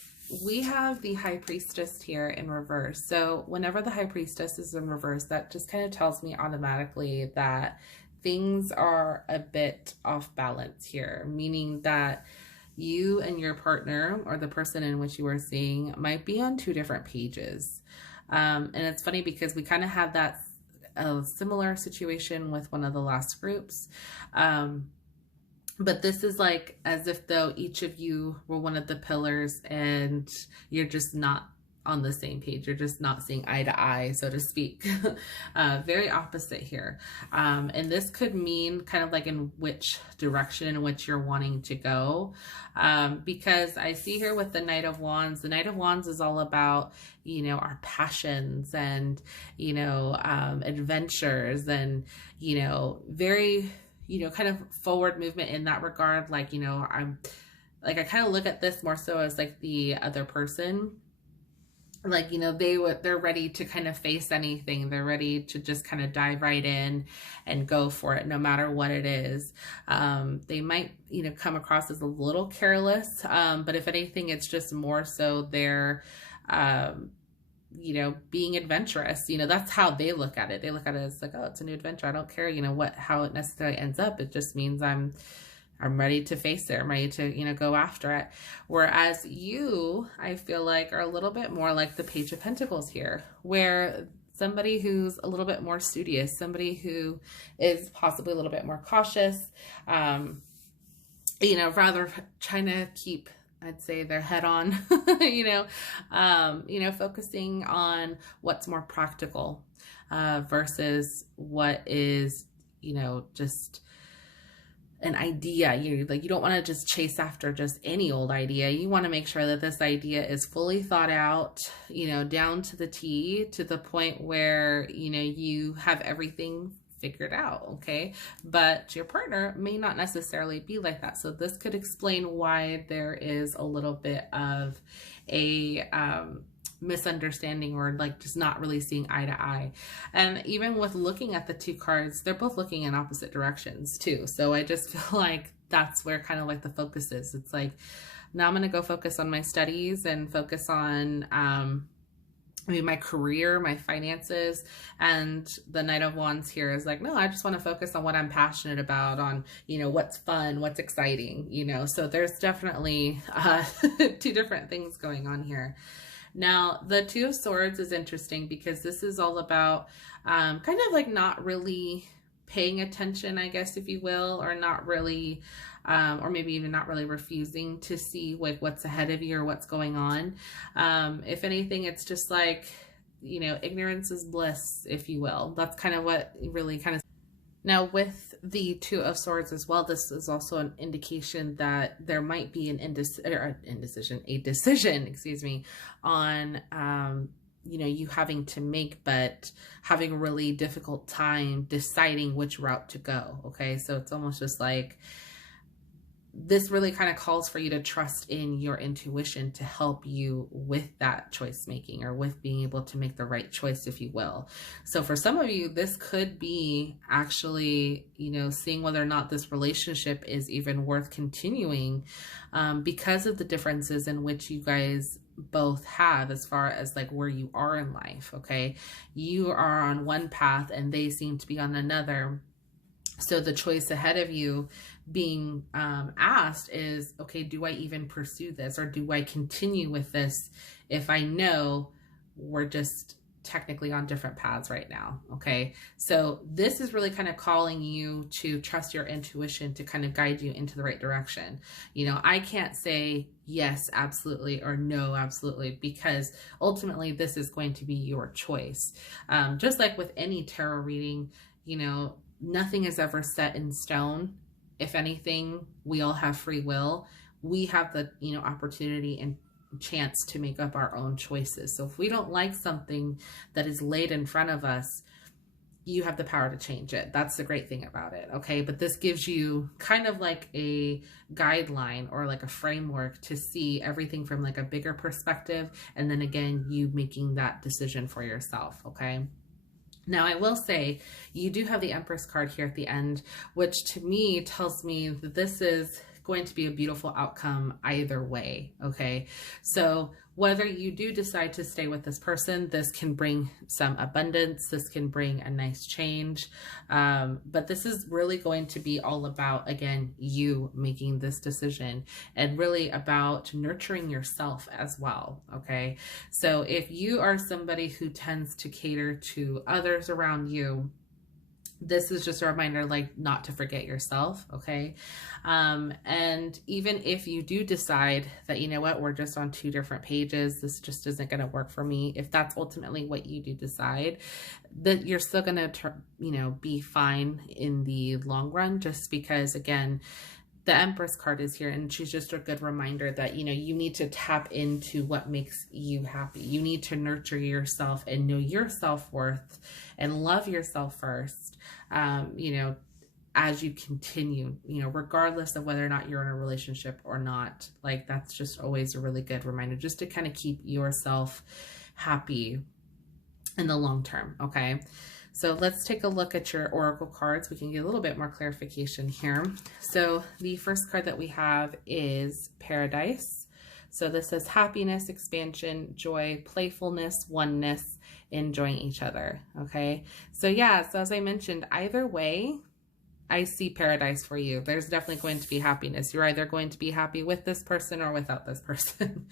we have the High Priestess here in reverse. So whenever the High Priestess is in reverse, that just kind of tells me automatically that things are a bit off balance here, meaning that you and your partner, or the person in which you are seeing, might be on two different pages. And it's funny because we kind of had that a similar situation with one of the last groups. But this is like as if though each of you were one of the pillars and you're just not on the same page. You're just not seeing eye to eye, so to speak. Very opposite here. And this could mean kind of like in which direction in which you're wanting to go. Because I see here with the Knight of Wands, the Knight of Wands is all about, you know, our passions and, you know, adventures and, you know, very, you know, kind of forward movement in that regard. Like, you know, I kind of look at this more so as like the other person. Like, you know, they're ready to kind of face anything. They're ready to just kind of dive right in and go for it, no matter what it is. They might, you know, come across as a little careless, but if anything, it's just more so they're, you know, being adventurous. You know, that's how they look at it. They look at it as like, oh, it's a new adventure. I don't care, you know, how it necessarily ends up. It just means I'm ready to face it. I'm ready to, you know, go after it. Whereas you, I feel like, are a little bit more like the Page of Pentacles here, where somebody who's a little bit more studious, somebody who is possibly a little bit more cautious, you know, rather trying to keep, I'd say, their head on, you know, focusing on what's more practical versus what is, you know, just an idea. You don't want to just chase after just any old idea. You want to make sure that this idea is fully thought out, you know, down to the T, to the point where, you know, you have everything figured out. Okay. But your partner may not necessarily be like that. So this could explain why there is a little bit of a, misunderstanding, or like just not really seeing eye to eye. And even with looking at the two cards, they're both looking in opposite directions too. So I just feel like that's where kind of like the focus is. It's like, now I'm going to go focus on my studies and focus on, maybe my career, my finances. And the Knight of Wands here is like, no, I just want to focus on what I'm passionate about, on, you know, what's fun, what's exciting, you know. So there's definitely two different things going on here. Now, the Two of Swords is interesting because this is all about kind of like not really paying attention, I guess, if you will, or not really, or maybe even not really refusing to see like what's ahead of you or what's going on. If anything, it's just like, you know, ignorance is bliss, if you will. That's kind of what really kind of. Now, with the Two of Swords as well, this is also an indication that there might be a decision, excuse me, on, you know, you having to make, but having a really difficult time deciding which route to go. Okay. So it's almost just like, this really kind of calls for you to trust in your intuition to help you with that choice making, or with being able to make the right choice, if you will. So for some of you, this could be actually, you know, seeing whether or not this relationship is even worth continuing, because of the differences in which you guys both have as far as like where you are in life. Okay. You are on one path and they seem to be on another. So the choice ahead of you being asked is, okay, do I even pursue this, or do I continue with this if I know we're just technically on different paths right now? Okay, so this is really kind of calling you to trust your intuition to kind of guide you into the right direction. You know, I can't say yes, absolutely, or no, absolutely, because ultimately this is going to be your choice. Just like with any tarot reading, you know, nothing is ever set in stone. If anything, we all have free will. We have the, you know, opportunity and chance to make up our own choices. So if we don't like something that is laid in front of us, you have the power to change it. That's the great thing about it. Okay. But this gives you kind of like a guideline or like a framework to see everything from like a bigger perspective. And then again, you making that decision for yourself. Okay. Now, I will say you do have the Empress card here at the end, which to me tells me that this is going to be a beautiful outcome either way, okay? So whether you do decide to stay with this person, this can bring some abundance, this can bring a nice change, but this is really going to be all about, again, you making this decision and really about nurturing yourself as well, okay? So if you are somebody who tends to cater to others around you, this is just a reminder, like, not to forget yourself, okay? And even if you do decide that, you know what, we're just on two different pages, this just isn't going to work for me, if that's ultimately what you do decide, that you're still going to, you know, be fine in the long run, just because, again, the Empress card is here, and she's just a good reminder that, you know, you need to tap into what makes you happy. You need to nurture yourself and know your self-worth and love yourself first, you know, as you continue, you know, regardless of whether or not you're in a relationship or not. Like, that's just always a really good reminder, just to kind of keep yourself happy in the long term, okay? So let's take a look at your oracle cards. We can get a little bit more clarification here. So the first card that we have is Paradise. So this says happiness, expansion, joy, playfulness, oneness, enjoying each other. Okay. So yeah, so as I mentioned, either way, I see paradise for you. There's definitely going to be happiness. You're either going to be happy with this person or without this person.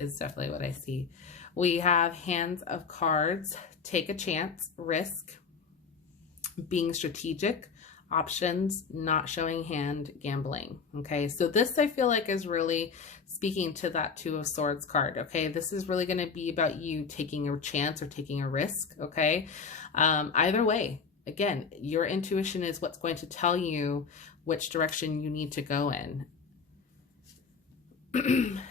It's definitely what I see. We have Hands of Cards, take a chance, risk, being strategic, options, not showing hand, gambling. Okay, so this I feel like is really speaking to that Two of Swords card. Okay, this is really going to be about you taking a chance or taking a risk. Okay, either way, again, your intuition is what's going to tell you which direction you need to go in.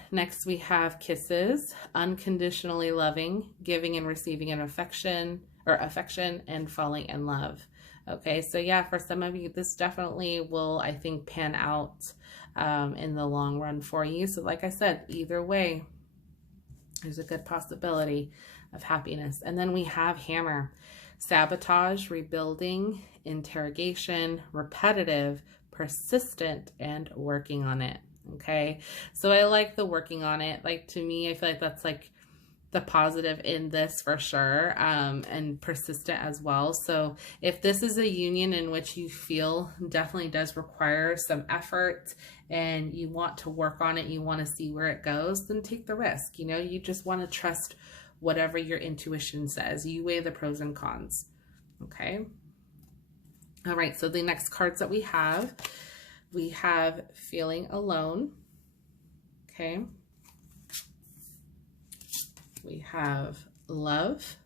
Next, we have Kisses, unconditionally loving, giving and receiving an affection and falling in love. Okay, so yeah, for some of you, this definitely will, I think, pan out in the long run for you. So like I said, either way, there's a good possibility of happiness. And then we have Hammer, sabotage, rebuilding, interrogation, repetitive, persistent, and working on it. Okay, so I like the working on it. Like, to me, I feel like that's like the positive in this for sure, and persistent as well. So if this is a union in which you feel definitely does require some effort and you want to work on it, you want to see where it goes, then take the risk. You know, you just want to trust whatever your intuition says. You weigh the pros and cons. Okay. All right. So the next cards that we have Feeling Alone. Okay. We have Love,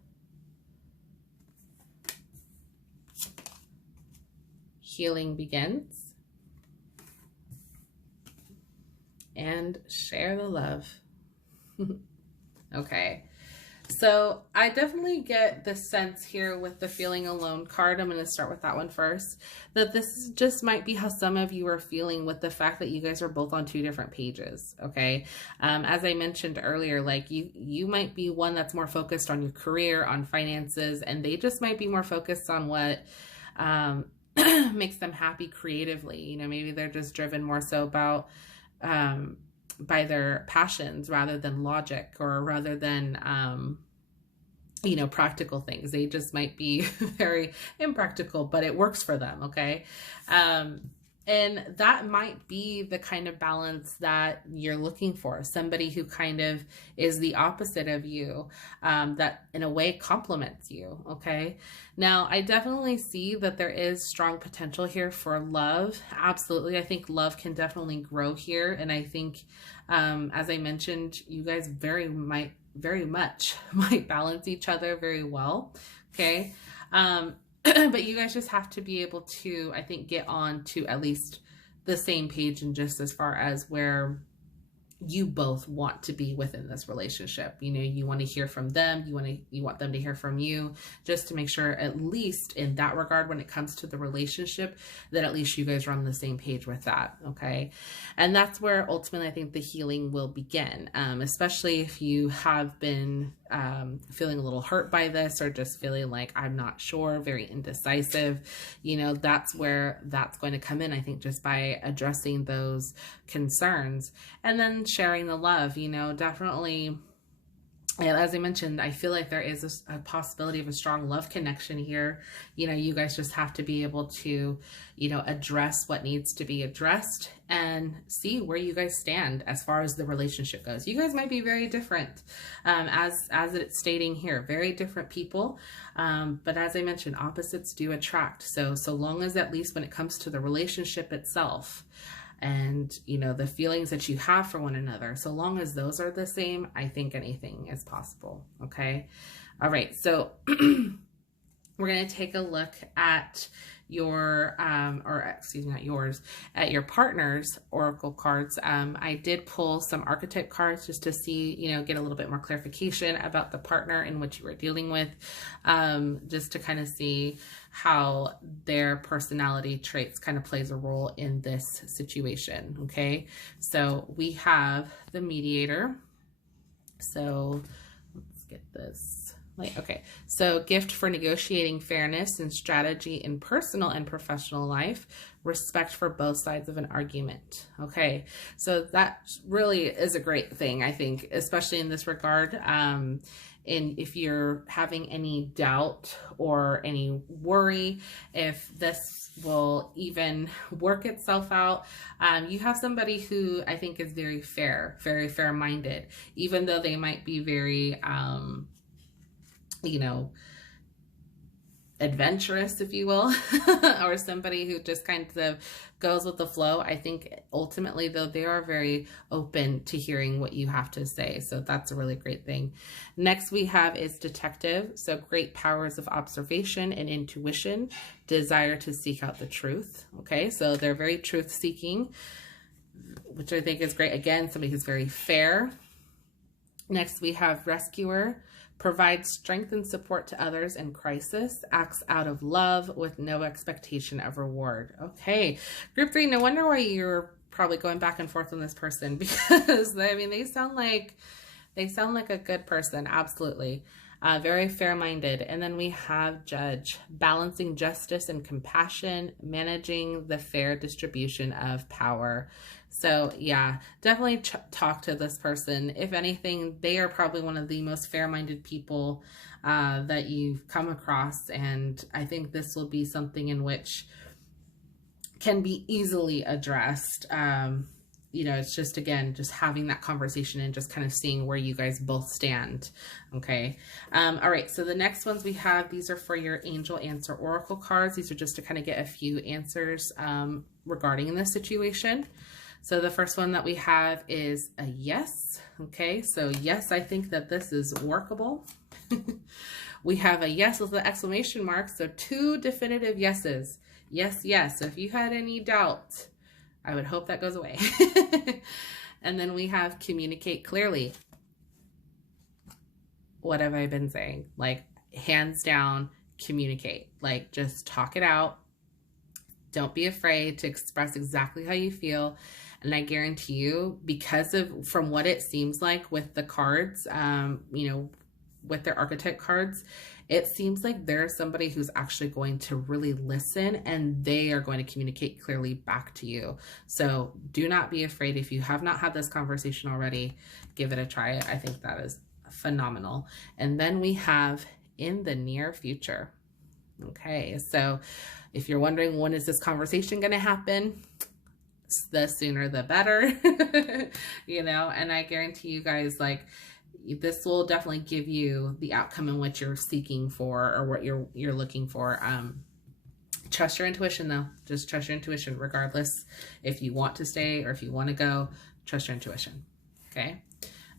Healing Begins, and Share the Love. Okay. So I definitely get the sense here with the Feeling Alone card. I'm going to start with that one first, that this just might be how some of you are feeling with the fact that you guys are both on two different pages. Okay. As I mentioned earlier, like you might be one that's more focused on your career, on finances, and they just might be more focused on what, makes them happy creatively. You know, maybe they're just driven more so about, by their passions rather than logic, or rather than you know, practical things. They just might be very impractical, but it works for them. Okay. And that might be the kind of balance that you're looking for. Somebody who kind of is the opposite of you, that in a way complements you. Okay. Now, I definitely see that there is strong potential here for love. Absolutely. I think love can definitely grow here. And I think, as I mentioned, you guys very much might balance each other very well. Okay. But you guys just have to be able to, I think, get on to at least the same page, and just as far as where you both want to be within this relationship. You know, you want to hear from them, you want them to hear from you, just to make sure, at least in that regard, when it comes to the relationship, that at least you guys are on the same page with that. Okay. And that's where ultimately I think the healing will begin, especially if you have been feeling a little hurt by this, or just feeling like, I'm not sure, very indecisive. You know, that's where that's going to come in, I think, just by addressing those concerns and then sharing the love. You know, definitely, as I mentioned, I feel like there is a possibility of a strong love connection here. You know, you guys just have to be able to, you know, address what needs to be addressed and see where you guys stand as far as the relationship goes. You guys might be very different, as it's stating here, very different people. But as I mentioned, opposites do attract. So long as, at least when it comes to the relationship itself, and, you know, the feelings that you have for one another, so long as those are the same, I think anything is possible. Okay. All right. So we're going to take a look at your, or excuse me, not yours, at your partner's oracle cards. I did pull some archetype cards just to see, you know, get a little bit more clarification about the partner in which you were dealing with, just to kind of see how their personality traits kind of plays a role in this situation. Okay. So we have the mediator. So let's get this. Okay, so gift for negotiating fairness and strategy in personal and professional life, respect for both sides of an argument. Okay, so that really is a great thing, I think, especially in this regard. And if you're having any doubt or any worry if this will even work itself out, you have somebody who I think is very fair-minded, even though they might be very, you know, adventurous, if you will, or somebody who just kind of goes with the flow. I think ultimately, though, they are very open to hearing what you have to say. So that's a really great thing. Next we have is detective. So great powers of observation and intuition, desire to seek out the truth. Okay, so they're very truth seeking, which I think is great. Again, somebody who's very fair. Next we have rescuer. Provides strength and support to others in crisis, acts out of love with no expectation of reward. Okay, group 3, no wonder why you're probably going back and forth on this person, because I mean, they sound like a good person. Absolutely. Very fair-minded. And then we have judge, balancing justice and compassion, managing the fair distribution of power. So yeah, definitely talk to this person. If anything, they are probably one of the most fair-minded people that you've come across. And I think this will be something in which can be easily addressed. You know, it's just, again, just having that conversation and just kind of seeing where you guys both stand. Okay. All right. So the next ones we have, these are for your angel answer oracle cards. These are just to kind of get a few answers regarding this situation. So the first one that we have is a yes. Okay. So yes, I think that this is workable. We have a yes with the exclamation mark. So 2 definitive yeses. Yes, yes. So if you had any doubt, I would hope that goes away. And then we have communicate clearly. What have I been saying? Like, hands down, communicate. Like, just talk it out. Don't be afraid to express exactly how you feel. And I guarantee you, from what it seems like with the cards, you know, with their archetype cards, it seems like there's somebody who's actually going to really listen, and they are going to communicate clearly back to you. So do not be afraid. If you have not had this conversation already, give it a try. I think that is phenomenal. And then we have in the near future. Okay, so if you're wondering when is this conversation going to happen, the sooner the better. You know, and I guarantee you guys, like, this will definitely give you the outcome in what you're seeking for or what you're looking for. Trust your intuition though. Just trust your intuition regardless if you want to stay or if you want to go. Trust your intuition. Okay.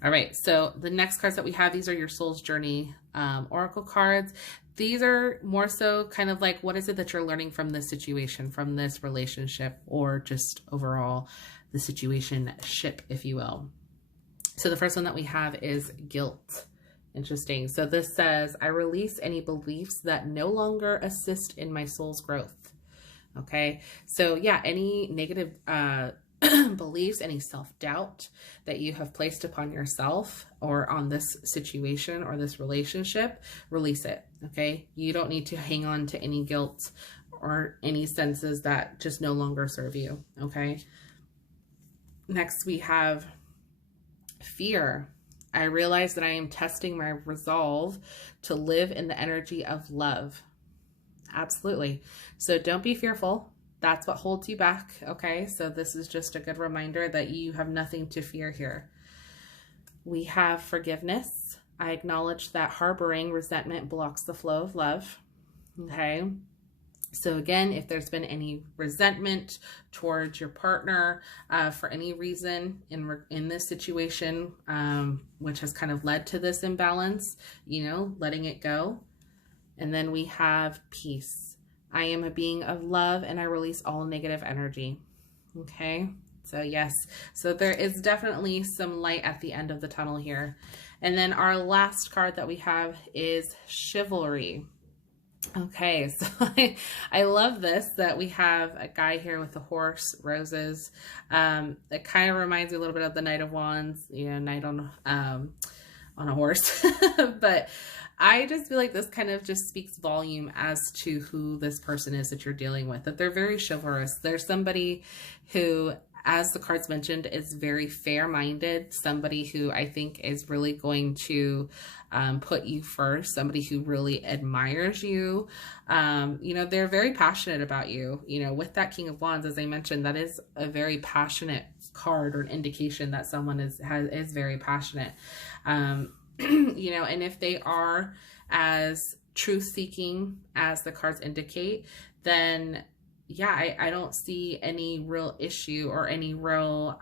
All right. So the next cards that we have, these are your soul's journey oracle cards. These are more so kind of like, what is it that you're learning from this situation, from this relationship, or just overall the situation ship, if you will. So the first one that we have is guilt. Interesting. So this says, I release any beliefs that no longer assist in my soul's growth. Okay. So yeah, any negative beliefs, any self-doubt that you have placed upon yourself or on this situation or this relationship, release it. Okay. You don't need to hang on to any guilt or any senses that just no longer serve you. Okay. Next we have fear. I realize that I am testing my resolve to live in the energy of love. Absolutely. So don't be fearful. That's what holds you back. Okay. So this is just a good reminder that you have nothing to fear here. We have forgiveness. I acknowledge that harboring resentment blocks the flow of love. Okay. So again, if there's been any resentment towards your partner for any reason in this situation, which has kind of led to this imbalance, you know, letting it go. And then we have peace. I am a being of love and I release all negative energy. Okay. So yes, so there is definitely some light at the end of the tunnel here. And then our last card that we have is chivalry. Okay, so I love this, that we have a guy here with a horse, roses. It kind of reminds me a little bit of the Knight of Wands, you know, knight on a horse. But I just feel like this kind of just speaks volume as to who this person is that you're dealing with, that they're very chivalrous. There's somebody who, as the cards mentioned, is very fair-minded, somebody who I think is really going to put you first, somebody who really admires you. You know, they're very passionate about you. You know, with that King of Wands, as I mentioned, that is a very passionate card or an indication that someone is very passionate. You know, and if they are as truth-seeking as the cards indicate, then yeah, I don't see any real issue or any real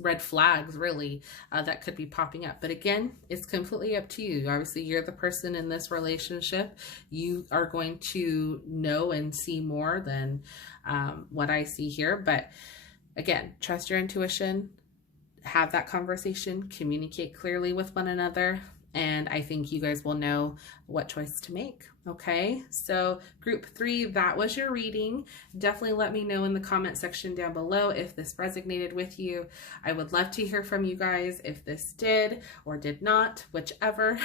red flags really that could be popping up. But again, it's completely up to you. Obviously, you're the person in this relationship. You are going to know and see more than what I see here. But again, trust your intuition, have that conversation, communicate clearly with one another, and I think you guys will know what choice to make. Okay, so group 3, that was your reading. Definitely let me know in the comment section down below if this resonated with you. I would love to hear from you guys if this did or did not, whichever.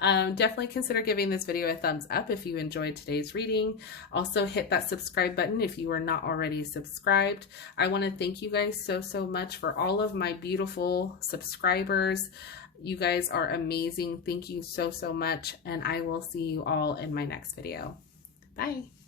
Definitely consider giving this video a thumbs up if you enjoyed today's reading. Also hit that subscribe button if you are not already subscribed. I want to thank you guys so much for all of my beautiful subscribers. You guys are amazing. Thank you so much. And I will see you all in my next video. Bye.